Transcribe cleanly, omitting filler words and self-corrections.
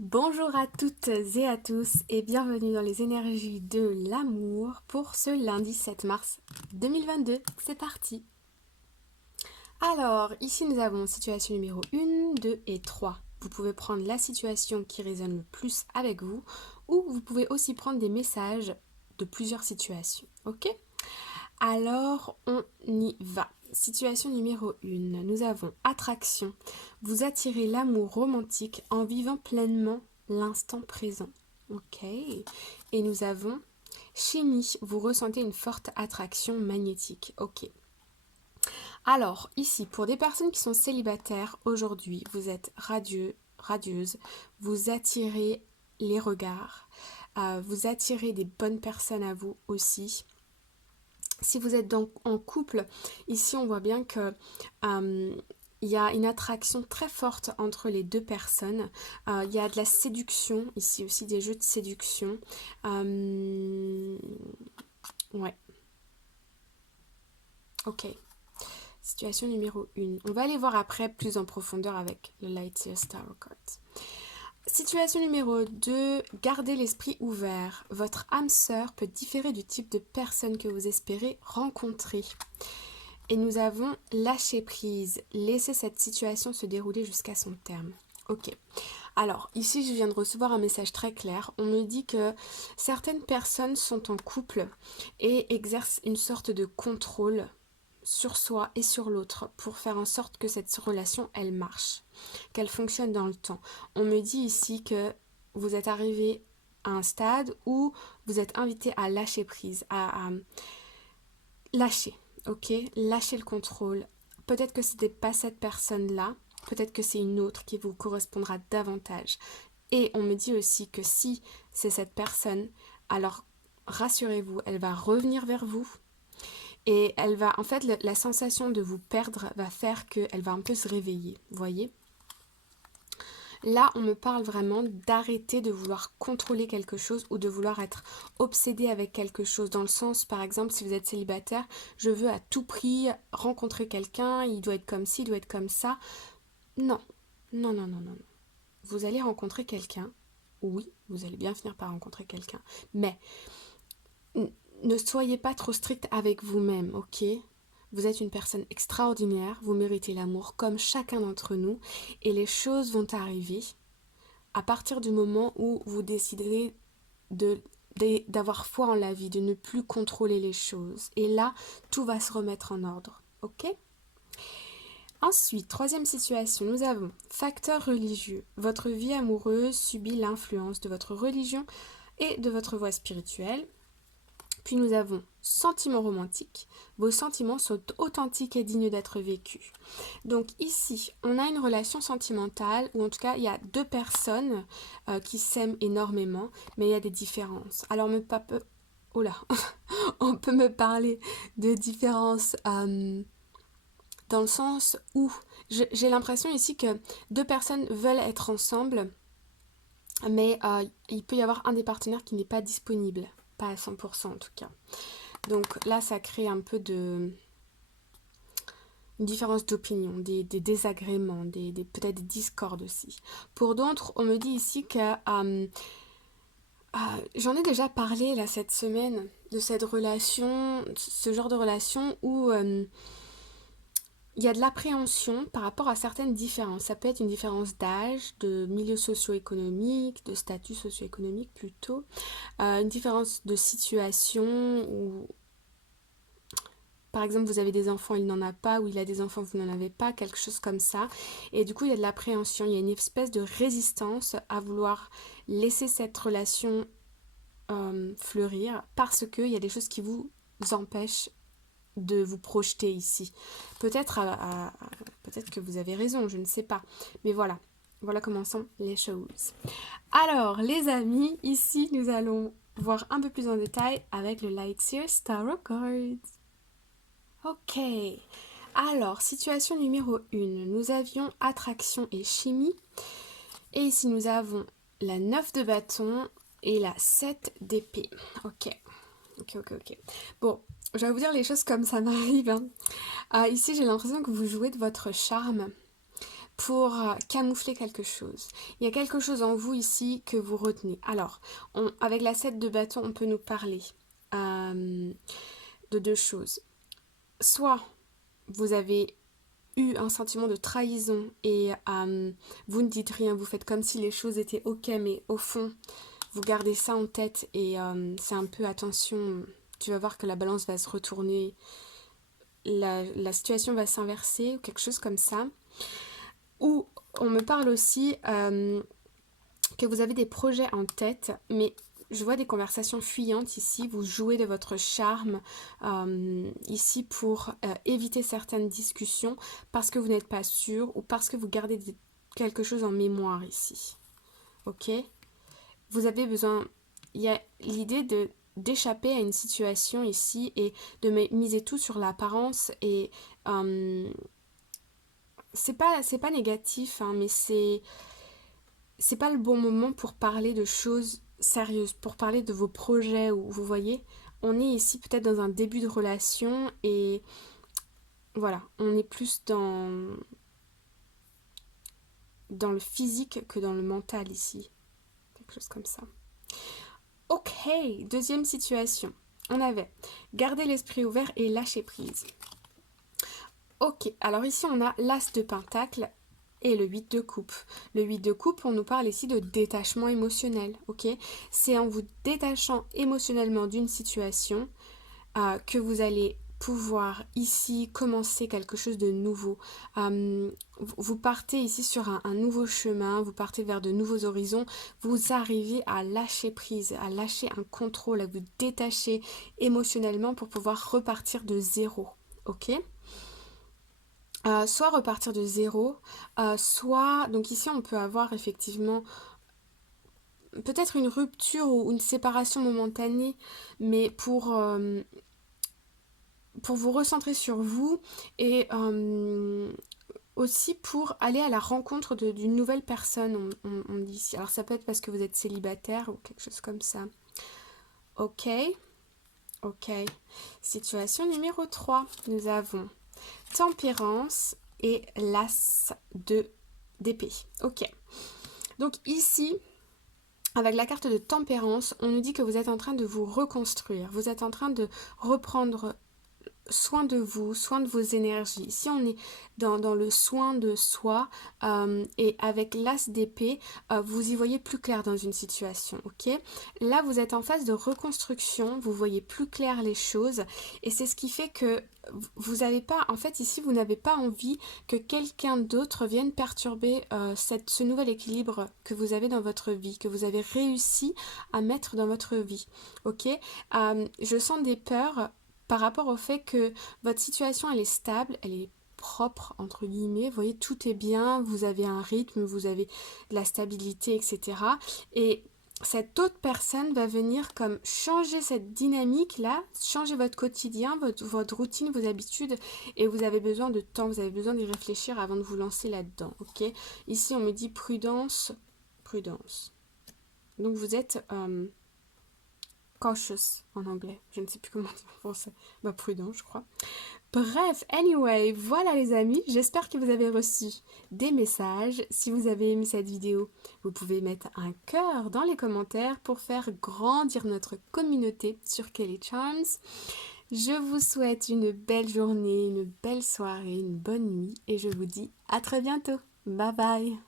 Bonjour à toutes et à tous et bienvenue dans les énergies de l'amour pour ce lundi 7 mars 2022. C'est parti. Alors, ici nous avons situation numéro 1, 2 et 3. Vous pouvez prendre la situation qui résonne le plus avec vous ou vous pouvez aussi prendre des messages de plusieurs situations. Ok? Alors, on y va. Situation numéro 1. Nous avons attraction. Vous attirez l'amour romantique en vivant pleinement l'instant présent. Ok. Et nous avons chimie. Vous ressentez une forte attraction magnétique. Ok. Alors, ici, pour des personnes qui sont célibataires, aujourd'hui, vous êtes radieux, radieuse. Vous attirez les regards. Vous attirez des bonnes personnes à vous aussi. Si vous êtes donc en couple, ici on voit bien que il y a une attraction très forte entre les deux personnes. Il y a de la séduction, ici aussi des jeux de séduction. Ouais, ok. Situation numéro 1. On va aller voir après plus en profondeur avec le Light Year Star Card. Situation numéro 2, gardez l'esprit ouvert. Votre âme sœur peut différer du type de personne que vous espérez rencontrer. Et nous avons lâché prise, laisser cette situation se dérouler jusqu'à son terme. Ok. Alors, ici, je viens de recevoir un message très clair. On me dit que certaines personnes sont en couple et exercent une sorte de contrôle sur soi et sur l'autre pour faire en sorte que cette relation, elle marche, qu'elle fonctionne dans le temps. On me dit ici que vous êtes arrivé à un stade où vous êtes invité à lâcher prise, à lâcher, ok? Lâcher le contrôle. Peut-être que ce n'était pas cette personne-là, peut-être que c'est une autre qui vous correspondra davantage. Et on me dit aussi que si c'est cette personne, alors rassurez-vous, elle va revenir vers vous. Et elle va, en fait, la sensation de vous perdre va faire qu'elle va un peu se réveiller, vous voyez? Là, on me parle vraiment d'arrêter de vouloir contrôler quelque chose ou de vouloir être obsédé avec quelque chose. Dans le sens, par exemple, si vous êtes célibataire, je veux à tout prix rencontrer quelqu'un, il doit être comme ci, il doit être comme ça. Non, non, non, non, non. Vous allez rencontrer quelqu'un. Oui, vous allez bien finir par rencontrer quelqu'un. Mais ne soyez pas trop strict avec vous-même, ok? Vous êtes une personne extraordinaire, vous méritez l'amour comme chacun d'entre nous et les choses vont arriver à partir du moment où vous déciderez d'avoir foi en la vie, de ne plus contrôler les choses. Et là, tout va se remettre en ordre, ok? Ensuite, troisième situation, nous avons facteur religieux. Votre vie amoureuse subit l'influence de votre religion et de votre voie spirituelle. Puis nous avons sentiments romantiques. Vos sentiments sont authentiques et dignes d'être vécus. Donc ici, on a une relation sentimentale, ou en tout cas, il y a deux personnes qui s'aiment énormément, mais il y a des différences. Alors, oh là, on peut me parler de différences dans le sens où j'ai l'impression ici que deux personnes veulent être ensemble, mais il peut y avoir un des partenaires qui n'est pas disponible. Pas à 100% en tout cas. Donc là, ça crée un peu de... une différence d'opinion, des désagréments, peut-être des discordes aussi. Pour d'autres, on me dit ici que... j'en ai déjà parlé là cette semaine de cette relation, ce genre de relation où il y a de l'appréhension par rapport à certaines différences. Ça peut être une différence d'âge, de milieu socio-économique, de statut socio-économique plutôt, une différence de situation où par exemple vous avez des enfants, il n'en a pas, ou il a des enfants, vous n'en avez pas, quelque chose comme ça. Et du coup il y a de l'appréhension, il y a une espèce de résistance à vouloir laisser cette relation fleurir parce qu'il y a des choses qui vous empêchent de vous projeter ici. Peut-être peut-être que vous avez raison, je ne sais pas. Mais voilà, voilà comment sont les choses. Alors, les amis, ici, nous allons voir un peu plus en détail avec le Light Seer Tarot Card. Ok. Alors, situation numéro 1. Nous avions attraction et chimie. Et ici, nous avons la 9 de bâton et la 7 d'épée. Ok. Ok. Bon, je vais vous dire les choses comme ça m'arrive. Ici, j'ai l'impression que vous jouez de votre charme. pour camoufler quelque chose. Il y a quelque chose en vous ici que vous retenez. Alors, avec la 7 de bâton, on peut nous parler de deux choses. Soit vous avez eu un sentiment de trahison et vous ne dites rien, vous faites comme si les choses étaient ok, mais au fond, vous gardez ça en tête et c'est un peu attention, tu vas voir que la balance va se retourner, la situation va s'inverser ou quelque chose comme ça. Ou on me parle aussi que vous avez des projets en tête, mais je vois des conversations fuyantes ici, vous jouez de votre charme ici pour éviter certaines discussions parce que vous n'êtes pas sûr ou parce que vous gardez quelque chose en mémoire ici. Ok ? Vous avez besoin, il y a l'idée d'échapper à une situation ici et de miser tout sur l'apparence et c'est pas négatif, hein, mais c'est pas le bon moment pour parler de choses sérieuses, pour parler de vos projets, où vous voyez, on est ici peut-être dans un début de relation et voilà, on est plus dans le physique que dans le mental ici, quelque chose comme ça. Ok, deuxième situation, on avait garder l'esprit ouvert et lâcher prise. Ok, alors ici on a l'as de pentacle et le 8 de coupe. Le 8 de coupe, on nous parle ici de détachement émotionnel, ok? C'est en vous détachant émotionnellement d'une situation que vous allez pouvoir ici commencer quelque chose de nouveau. Vous partez ici sur un nouveau chemin, vous partez vers de nouveaux horizons, vous arrivez à lâcher prise, à lâcher un contrôle, à vous détacher émotionnellement pour pouvoir repartir de zéro, ok? Soit repartir de zéro, soit, donc ici on peut avoir effectivement peut-être une rupture ou une séparation momentanée, mais pour vous recentrer sur vous et aussi pour aller à la rencontre d'une nouvelle personne, on dit ici. Alors ça peut être parce que vous êtes célibataire ou quelque chose comme ça. Ok, ok. Situation numéro 3, nous avons tempérance et l'as d'épée. Ok. Donc ici, avec la carte de tempérance, on nous dit que vous êtes en train de vous reconstruire. Vous êtes en train de reprendre soin de vous, soin de vos énergies. Ici, on est dans le soin de soi et avec l'as d'épée, vous y voyez plus clair dans une situation, ok? Là, vous êtes en phase de reconstruction, vous voyez plus clair les choses et c'est ce qui fait que vous n'avez pas, en fait, ici, vous n'avez pas envie que quelqu'un d'autre vienne perturber ce nouvel équilibre que vous avez dans votre vie, que vous avez réussi à mettre dans votre vie, ok? Je sens des peurs par rapport au fait que votre situation elle est stable, elle est propre entre guillemets, vous voyez tout est bien, vous avez un rythme, vous avez de la stabilité, etc. Et cette autre personne va venir comme changer cette dynamique là, changer votre quotidien, votre routine, vos habitudes et vous avez besoin de temps, vous avez besoin d'y réfléchir avant de vous lancer là-dedans, ok? Ici on me dit prudence, prudence. Donc vous êtes cautious en anglais, je ne sais plus comment dire en français, prudent je crois. Bref, anyway, voilà les amis, j'espère que vous avez reçu des messages. Si vous avez aimé cette vidéo, vous pouvez mettre un cœur dans les commentaires pour faire grandir notre communauté sur Kelly Charms. Je vous souhaite une belle journée, une belle soirée, une bonne nuit et je vous dis à très bientôt. Bye bye.